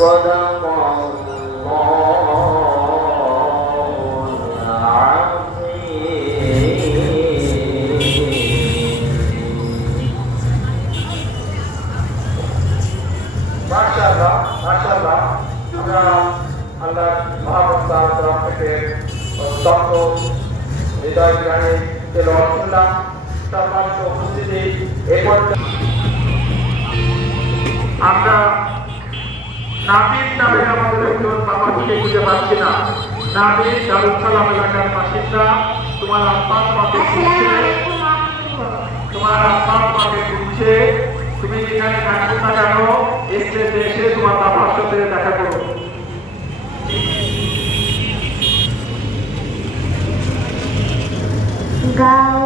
صدق الله العظيم মাশাআল্লাহ মাশাআল্লাহ আমরা আল্লাহ মহাপ্রসাদ তরফ থেকে অত্যন্ত হৃদয় গ্রামে তেলাওয়াত শুনলাম। সম্মানিত উপস্থিতি আমরা নাবির নামে আমাদের একজন বাবাকে খুঁজে পাচ্ছি না। নাবির দারুল সালাম এলাকার বাসিন্দা। তোমার আব্বা তোমাকে খুঁজছে, তোমার আব্বা তোমাকে খুঁজছে। তুমি যেখানে থাকো না কেন এসে দেশে তোমার বাবার সাথে দেখা করো। গাও